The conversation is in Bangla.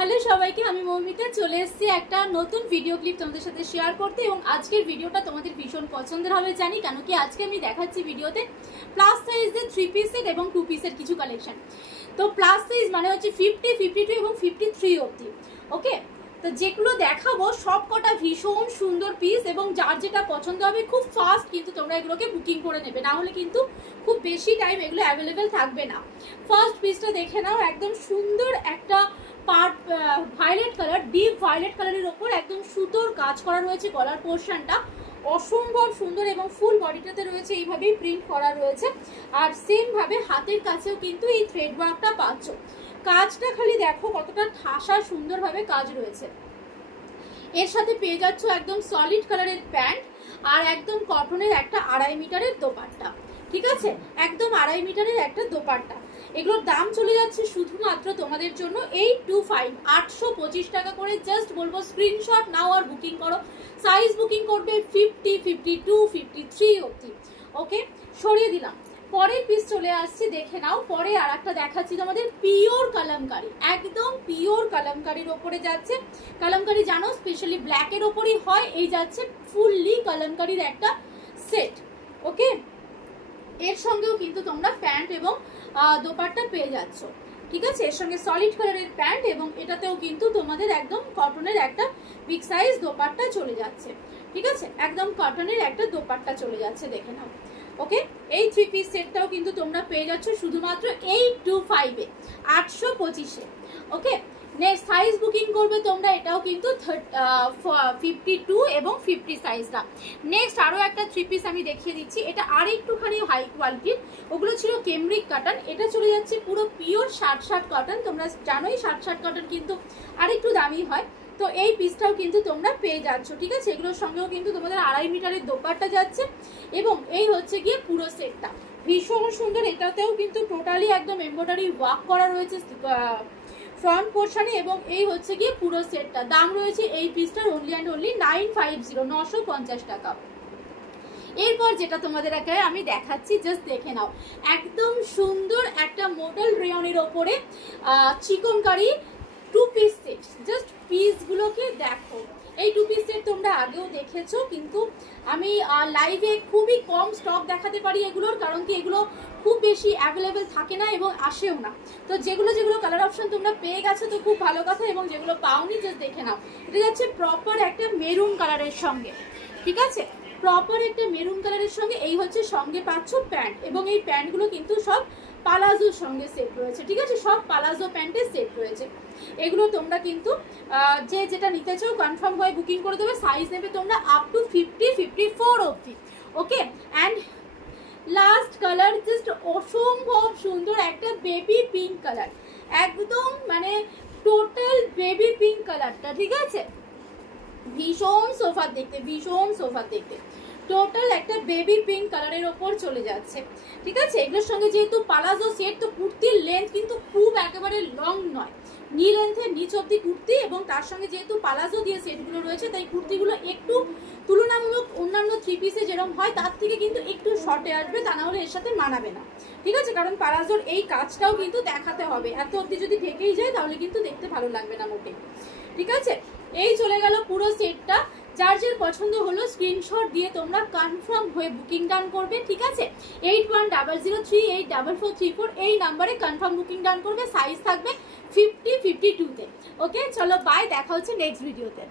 হ্যালো সবাইকে, আমি মৌমিতা চলে এসেছি একটা নতুন ভিডিও ক্লিপ তোমাদের সাথে শেয়ার করতে। এবং আজকের ভিডিওটা তোমাদের ভীষণ পছন্দের হবে জানি, কেন কি আজকে আমি দেখাচ্ছি ভিডিওতে প্লাস সাইজের 3 পিসের এবং 2 পিসের কিছু কালেকশন। তো প্লাস সাইজ মানে হচ্ছে 50, 52 এবং 53 অবধি। ওকে, তো যেগুলো দেখাবো সব কটা ভীষণ সুন্দর পিস, এবং যার যেটা পছন্দ হবে খুব ফাস্ট কিন্তু তোমরা এগুলোকে বুকিং করে নেবে, না হলে কিন্তু খুব বেশি টাইম এগুলো অ্যাভেলেবেল থাকবে না। ফার্স্ট পিসটা দেখে নাও, একদম সুন্দর একটা ভায়োলেট কালার, ডিপ ভায়োলেট কালারের ওপর একদম সুতোর কাজ করা রয়েছে। গলার পোর্শনটা অসম্ভব সুন্দর এবং ফুল বডিটাতে রয়েছে এইভাবেই প্রিন্ট করা রয়েছে। আর সেম ভাবে হাতের কাছেও কিন্তু এই থ্রেড ওয়ার্কটা পাচ্ছ। কাজটা খালি দেখো কতটা ঠাসা সুন্দরভাবে কাজ রয়েছে। এর সাথে পেয়ে যাচ্ছ একদম সলিড কালারের প্যান্ট আর একদম কটনের একটা 2.5 মিটারের দোপাট্টা। ঠিক আছে, একদম 2.5 মিটারের একটা দোপাট্টা। এগুলোর দাম চলে যাচ্ছে শুধুমাত্র তোমাদের জন্য 825, 825 টাকা করে। জাস্ট বলবো স্ক্রিনশট নাও আর বুকিং করো। সাইজ বুকিং করবে 50, 52, 53 অবধি। ওকে, সরিয়ে দিলাম। পরের পিস চলে আসছে, দেখে নাও। পরে আর একটা দেখাচ্ছি তোমাদের পিওর কালামকারি, একদম পিওর কালামকারির ওপরে যাচ্ছে। কালামকারি জানো স্পেশালি ব্ল্যাকের ওপরই হয়, এই যাচ্ছে ফুললি কালামকারির একটা সেট। ওকে, এর সঙ্গেও কিন্তু তোমরা প্যান্ট এবং দোপাট্টা পেয়ে যাচ্ছ। ঠিক আছে, এর সঙ্গে সলিড কালারের প্যান্ট এবং এটাতেও কিন্তু তোমাদের একদম কটনের একটা বিগ সাইজ দোপাট্টা চলে যাচ্ছে। ঠিক আছে, একদম কটনের একটা দোপাট্টা চলে যাচ্ছে, দেখে নাও। ওকে, এই 3 পিস সেটটাও কিন্তু তোমরা পেয়ে যাচ্ছ শুধুমাত্র 825 এ, 825 এ। ওকে, নেক্সট সাইজ বুকিং করবে তোমরা, এটাও কিন্তু 52 এবং 50 সাইজটা। নেক্সট আরো একটা 3 পিস আমি দেখিয়ে দিচ্ছি, এটা আর একটুখানি হাই কোয়ালিটির। ওগুলো ছিল কেমব্রিক কটন, এটা চলে যাচ্ছে পুরো পিওর 60 কটন। তোমরা জানোই 60 কটন কিন্তু আরেকটু দামি হয়। তো এই পিসটাও কিন্তু তোমরা পেয়ে যাচ্ছ। ঠিক আছে, এগুলোর সঙ্গেও কিন্তু তোমাদের 2.5 মিটারের দোপাট্টা যাচ্ছে এবং এই হচ্ছে গিয়ে পুরো সেটটা ভীষণ সুন্দর। এটাতেও কিন্তু টোটালি একদম এমব্রয়ডারি ওয়ার্ক করা রয়েছে ফ্রন্ট পোর্শনে, এবং এই হচ্ছে গিয়ে পুরো সেটটা। দাম রয়েছে এই পিসটার অনলি অ্যান্ড অনলি 950, 950 টাকা। এরপর যেটা তোমাদের আমি দেখাচ্ছি, জাস্ট দেখে নাও। একদম সুন্দর একটা মডেল রেয়নের ওপরে চিকনকারি 2 পিস সেট। জাস্ট পিসগুলোকে দেখো। এই 2 পিস সেট তোমরা আগেও দেখেছো, কিন্তু আমি লাইভে খুবই কম স্টক দেখাতে পারি এগুলোর, কারণ কি এগুলো খুব বেশি অ্যাভেলেবেল থাকে না এবং আসেও না। তো যেগুলো কালার অপশন তোমরা পেয়ে গেছো তো খুব ভালো কথা, এবং যেগুলো পাওনি জাস্ট দেখে নাও। এটা যাচ্ছে প্রপার একটা মেরুন কালারের সঙ্গে। ঠিক আছে, প্রপার একটা মেরুন কালারের সঙ্গে এই হচ্ছে সঙ্গে পাচ্ছ প্যান্ট, এবং এই প্যান্টগুলো কিন্তু সব পালাজোর সঙ্গে সেট রয়েছে। ঠিক আছে, সব পালাজো প্যান্টের সেট রয়েছে। এগুলো তোমরা কিন্তু যে যেটা নিতে চাও কনফার্ম হয়ে বুকিং করে দেবে। সাইজ নেবে তোমরা আপ টু 50, 54 অবধি। ওকে, অ্যান্ড লাস্ট কালার জাস্ট অসম্ভব সুন্দর একটা বেবি পিঙ্ক কালার, একদম মানে টোটাল বেবি পিঙ্ক কালারটা। ঠিক আছে, ভীষণ সোফা দেখতে, ভীষণ সোফা দেখতে। টোটাল একটা বেবি পিঙ্ক কালারের ওপর চলে যাচ্ছে। ঠিক আছে, এগুলোর সঙ্গে যেহেতু পালাজো সেট, তো কুর্তির লেন্থ কিন্তু খুব একেবারে লং নয়, নি লেন্থের নিচ অব্দি কুর্তি, এবং তার সঙ্গে যেহেতু পালাজো দিয়ে সেটগুলো রয়েছে তাই কুর্তিগুলো একটু তুলনামূলক অন্যান্য 3 পিসে যেরকম হয় তার থেকে কিন্তু একটু শর্টে আসবে, তা না হলে এর সাথে মানাবে না। ঠিক আছে, কারণ পালাজোর এই কাজটাও কিন্তু দেখাতে হবে, এত অব্দি যদি ঢেকেই যায় তাহলে কিন্তু দেখতে ভালো লাগবে না মোটে। ঠিক আছে, এই চলে গেল পুরো সেটটা। যার যার পছন্দ হলো স্ক্রিনশট দিয়ে তোমরা কনফার্ম হয়ে বুকিং ডান করবে। ঠিক আছে, 8100384434 এই নাম্বারে কনফার্ম বুকিং ডান করবে। সাইজ থাকবে 50, 52 তে। ওকে, চলো বাই, দেখা হচ্ছে নেক্সট ভিডিওতে।